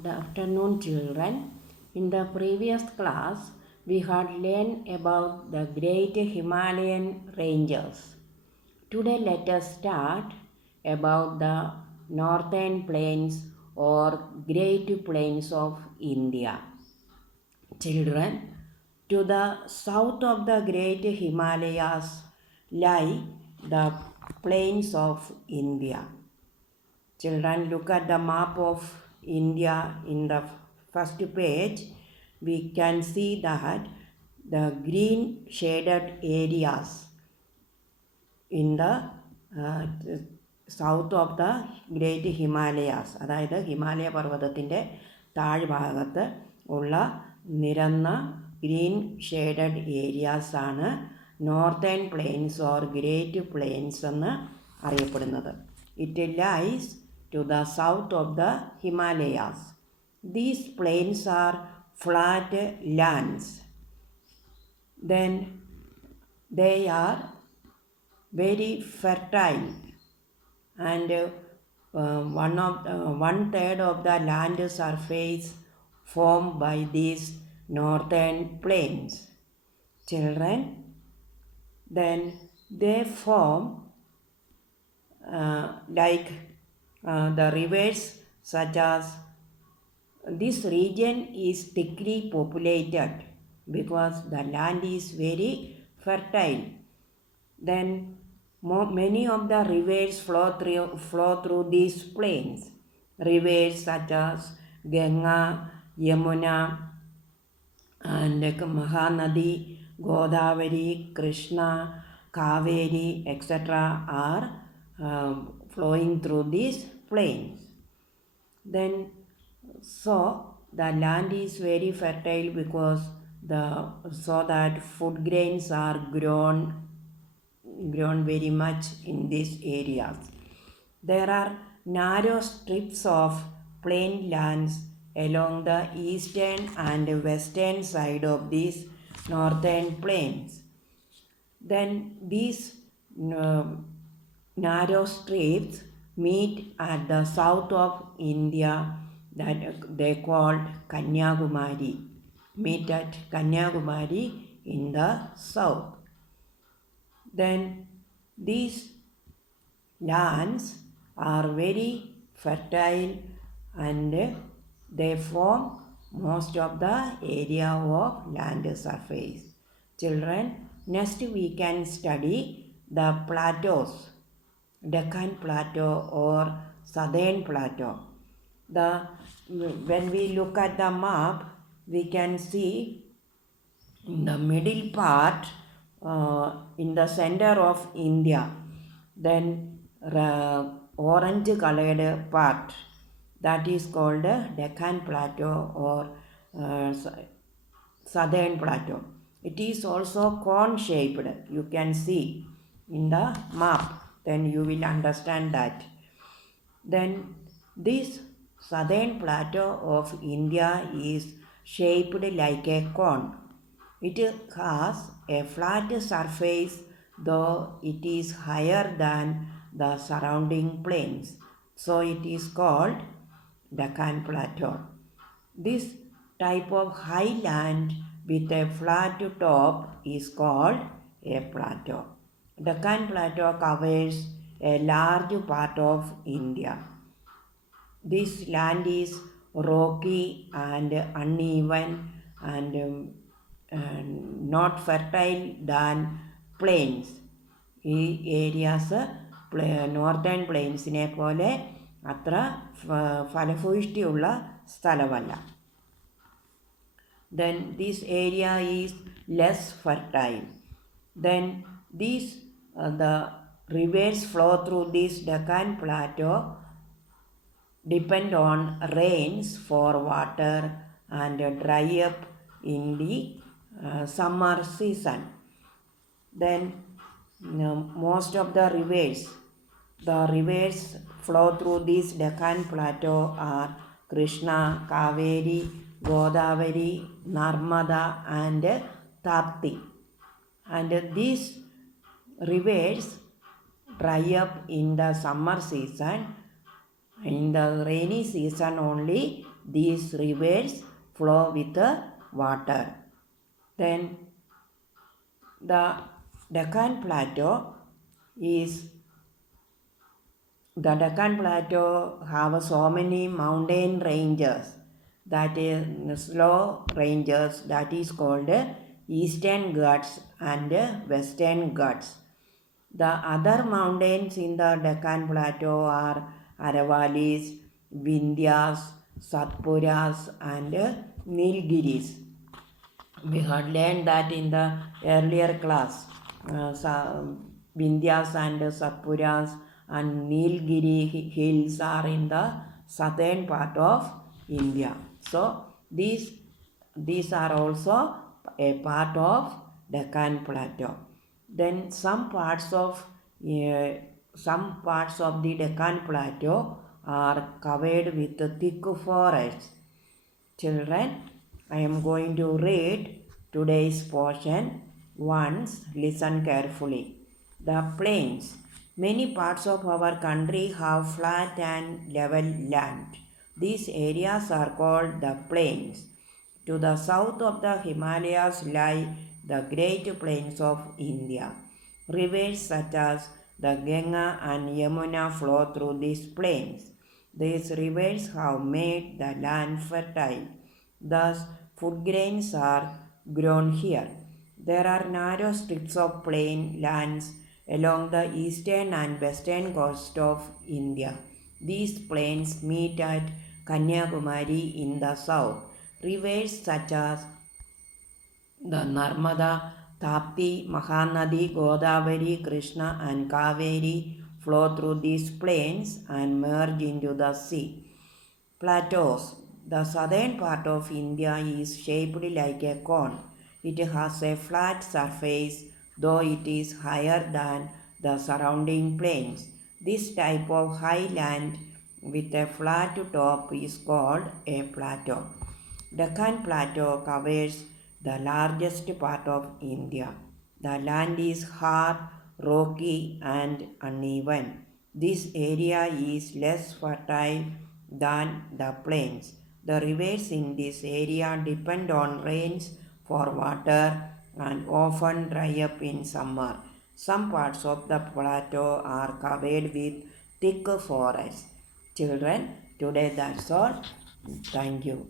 Good afternoon, children. In the previous class, we had learned about the great Himalayan ranges. Today, let us start about the northern plains or great plains of India. Children, to the south of the great Himalayas lie the plains of India. Children, look at the map of India in the first page. We can see that the green shaded areas in the south of the great Himalayas, അതായത് ഹിമാലയ പർവ്വതത്തിൻ്റെ താഴ്ഭാഗത്ത് ഉള്ള നിരന്ന green shaded ഏരിയാസാണ് northern plains or great plains എന്ന് അറിയപ്പെടുന്നത്. It lies to the south of the Himalayas. These plains are flat lands. Then they are very fertile, and one third of the land surface formed by these northern plains. Children, then they form the rivers, such as this region is thickly populated because the land is very fertile. Then many of the rivers flow through these plains. Rivers such as Ganga, Yamuna, and Mahanadi, Godavari, Krishna, Kaveri, etc. are flowing through these plains. Then so the land is very fertile because so that food grains are grown very much in these areas. There are narrow strips of plain lands along the eastern and western side of these northern plains. Then these narrow strips meet at the south of India, that they called Kanyakumari. Meet at Kanyakumari in the south. Then these lands are very fertile and they form most of the area of land surface. Children, next we can study the plateaus. Deccan Plateau or Southern Plateau. When we look at the map, we can see in the middle part, in the center of India, then orange colored part, that is called Deccan Plateau or Southern Plateau. It is also cone shaped, you can see in the map. Then you will understand that. Then this southern plateau of India is shaped like a cone. It has a flat surface, though it is higher than the surrounding plains. So it is called Deccan Plateau. This type of high land with a flat top is called a plateau. Deccan Plateau covers a large part of India. This land is rocky and uneven and not fertile than plains. ഈ areas northern പ്ലെയിൻസിനെ പോലെ അത്ര ഫലഭൂയിഷ്ടിയുള്ള സ്ഥലമല്ല. Then this area is less fertile. Then the rivers flow through this Deccan Plateau depend on rains for water and dry up in the summer season. Then most of the rivers flow through this Deccan Plateau are Krishna, Kaveri, Godavari, Narmada and Tapti. And these rivers dry up in the summer season. In the rainy season only these rivers flow with water. Then the Deccan Plateau is the Deccan Plateau have so many mountain ranges, that is slow ranges, that is called Eastern Ghats and Western Ghats. The other mountains in the Deccan Plateau are Aravalis, Vindhyas, Satpuras and Nilgiris. We had learned that in the earlier class. Vindhyas and Satpuras and Nilgiri hills are in the southern part of India. So these are also a part of Deccan Plateau. Then some parts of the Deccan Plateau are covered with thick forests. Children, I am going to read today's portion. Once listen carefully. The plains. Many parts of our country have flat and level land. These areas are called the plains. To the south of the Himalayas lie the great plains of India. Rivers such as the Ganga and Yamuna flow through these plains. These rivers have made the land fertile. Thus, food grains are grown here. There are narrow strips of plain lands along the eastern and western coast of India. These plains meet at Kanyakumari in the south. Rivers such as the Narmada, Tapti, Mahanadi, Godavari, Krishna and Kaveri flow through these plains and merge into the sea. Plateaus. The southern part of India is shaped like a cone. It has a flat surface, though it is higher than the surrounding plains. This type of high land with a flat top is called a plateau. Deccan Plateau covers the largest part of India. The land is hard, rocky and uneven. This area is less fertile than the plains. The rivers in this area depend on rains for water and often dry up in summer. Some parts of the plateau are covered with thick forests. Children, today that's all. Thank you.